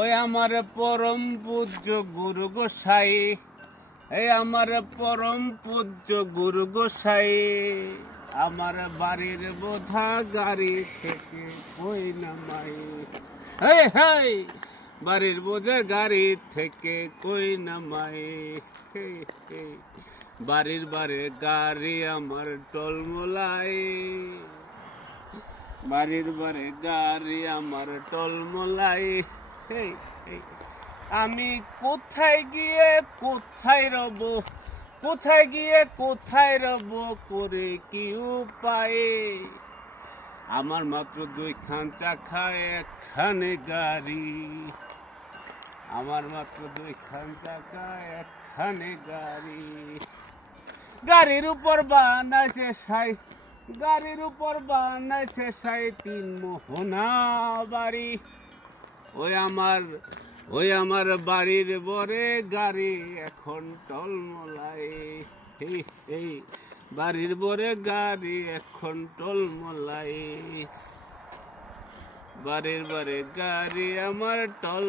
ওই আমার পরম পূজ্য গুরু গোসাই, এই আমার পরম পূজ্য গুরু গোসাই, আমার বাড়ির বোঝা গাড়ি থেকে কই নামাই। হেই হেই, বাড়ির বোঝা গাড়ি থেকে কই নামাই। হেই হেই, বাড়ির বারে গাড়ি আমার টলমলাই, বাড়ির বারে গাড়ি আমার টলমলাই। হেই হেই, আমি কোথায় গিয়ে কোথায় রব, কোথায় গিয়ে কোথায় রব করে কি উপায়। আমার মাত্র দুইখান চাকা একখানে গাড়ি, আমার মাত্র দুইখান চাকা একখানে গাড়ি। গাড়ির উপর বানাইছে সাই, গাড়ির উপর বানাইছে সাই 3 মোহনা বাড়ি। ওই আমার বাড়ির বরে গাড়ি এখন টলমলাই। এই বাড়ির বরে গাড়ি এখন টলমলাই, বাড়ির বরে গাড়ি আমার টল